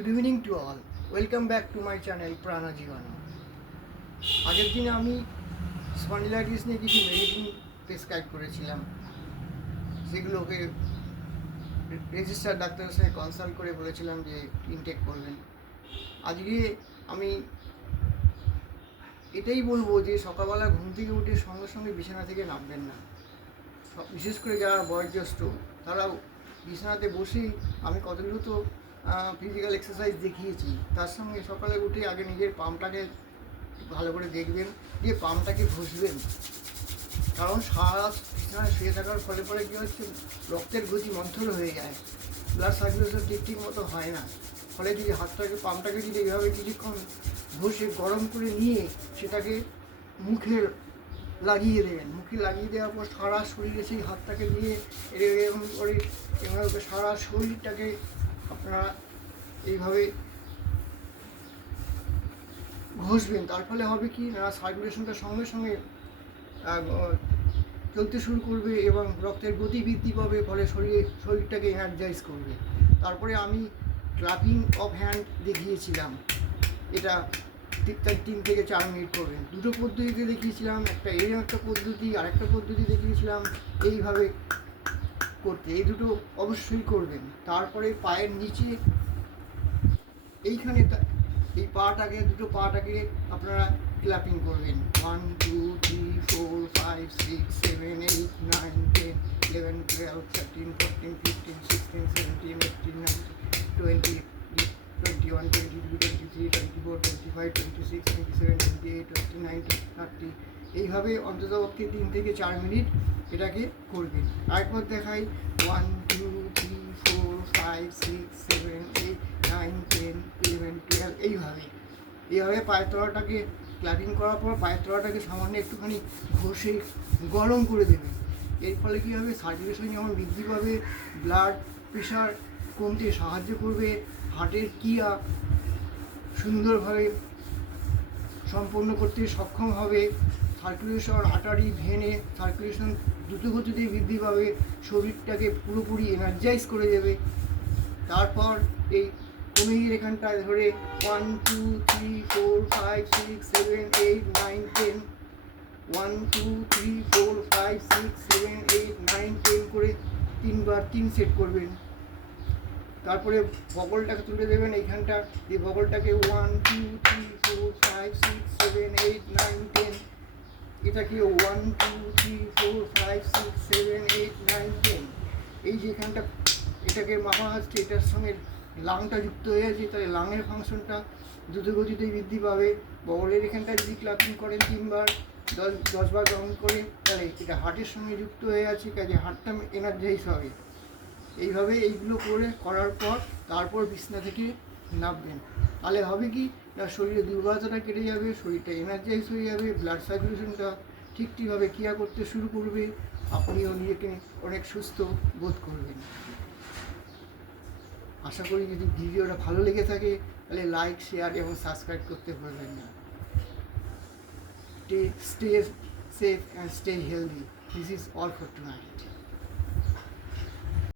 Good evening to all, welcome back to my channel প্রাণা জীবাণু। আগের দিনে আমি স্পন্ডিলাইটিস নিয়ে কিছু মেডিসিন প্রেসক্রাইব করেছিলাম, সেগুলোকে রেজিস্টার ডাক্তারের সঙ্গে কনসাল্ট করে বলেছিলাম যে ইনটেক করবেন। আজকে আমি এটাই বলবো যে সকালবেলা ঘুম থেকে উঠে সঙ্গে সঙ্গে বিছানা থেকে নামবেন না। বিশেষ করে যারা বয়োজ্যেষ্ঠ তারাও বিছানাতে বসেই, আমি কতগুলো তো ফিজিক্যাল এক্সারসাইজ দেখিয়েছি, তার সঙ্গে সকালে উঠে আগে নিজের পাম্পটাকে ভালো করে দেখবেন, দিয়ে পাম্পটাকে ঘষবেন। কারণ সারা রাত বিছানায় শুয়ে থাকার ফলে পরে কী হচ্ছে, রক্তের গতি মন্থর হয়ে যায়, ব্লাড সার্কুলেশন ঠিক মতো হয় না। ফলে যদি পাম্পটাকে যদি এইভাবে কিছুক্ষণ ঘষে গরম করে নিয়ে সেটাকে মুখে লাগিয়ে দেবেন। মুখে লাগিয়ে দেওয়ার পর সারা শরীরে সেই হাতটাকে দিয়ে এরকম করে এভাবে সারা শরীরটাকে আপনারা এইভাবে ঘষবেন। তার ফলে হবে কি না, সার্কুলেশনটা সঙ্গে সঙ্গে চলতে শুরু করবে এবং রক্তের গতি বৃদ্ধি পাবে, ফলে শরীরটাকে এনার্জাইজ করবে। তারপরে আমি ক্লাপিং অফ হ্যান্ড দেখিয়েছিলাম, এটা 3 থেকে 4 মিনিট করবেন। দুটো পদ্ধতিতে দেখিয়েছিলাম, একটা পদ্ধতি আর একটা পদ্ধতি দেখিয়েছিলাম এইভাবে করতে। এই দুটো অবশ্যই করবেন। তারপরে পায়ের নিচে এইখানে দুটো পাটাকে আপনারা ক্ল্যাপিং করবেন। 1 2 3 4 5 6 7 8 9 10 11 12 13 14 15 16 17 18 19 20 21 22 23 24 25 26 27 28 29 30 এইভাবে অন্তত 3 থেকে 4 মিনিট এটাকে করবেন। তারপর দেখাই 1 2 3 4 5 6 7 8 9 10 11 12 এইভাবে পায়ের তলাটাকে ক্ল্যাপিং করার পর পায়ের তলাটাকে সামান্য একটুখানি ঘষে গরম করে দেবেন। এর ফলে কী হবে, সার্কুলেশন যেমন বৃদ্ধি পাবে, ব্লাড প্রেশার কমতে সাহায্য করবে, হার্টের ক্রিয়া সুন্দরভাবে সম্পন্ন করতে সক্ষম হবে, সার্কুলেশন আর্টারি ভেনে সার্কুলেশন দ্রুতগতিতে বৃদ্ধি পাবে, শরীরটাকে পুরোপুরি এনার্জাইজ করে দেবে। তারপর এই কনুইয়ের এখানটায় ধরে 1 2 3 4 5 6 7 8 9 10 1 2 3 4 5 6 7 8 9 10 করে 3 সেট করবেন। তারপরে বগলটাকে তুলে দেবেন এইখানটা, এই বগলটাকে 1 2 3 4 5 6 7 8 9 10, এটাকে 1 2 3 4 5 6 7 8 9 10। এই যেখানটা এটাকে মাপা হচ্ছে, এটার সঙ্গে লাংটা যুক্ত হয়ে আছে, তাহলে লাংয়ের ফাংশনটা দ্রুতগতিতে বৃদ্ধি পাবে। বগলের এখানটা যদি ক্লাপিং করেন 3বার 10 বার কাউন্ট করে, তাহলে এটা হার্টের সঙ্গে যুক্ত হয়ে আছে, কাজে হার্টটা এনার্জাইজ হবে। এইভাবে এইগুলো করার পর তারপর বিছানা থেকে নামবেন। তাহলে হবে কি না, শরীরে দুর্বলতাটা কেটে যাবে, শরীরটা এনার্জাইজ হয়ে যাবে, ব্লাড সার্কুলেশনটা ঠিকভাবে ক্রিয়া করতে শুরু করবে, আপনিও নিজেকে অনেক সুস্থ বোধ করবেন। আশা করি যদি ভিডিওটা ভালো লেগে থাকে তাহলে লাইক, শেয়ার এবং সাবস্ক্রাইব করতে ভুলবেন না। Stay safe and stay healthy. This is all for tonight.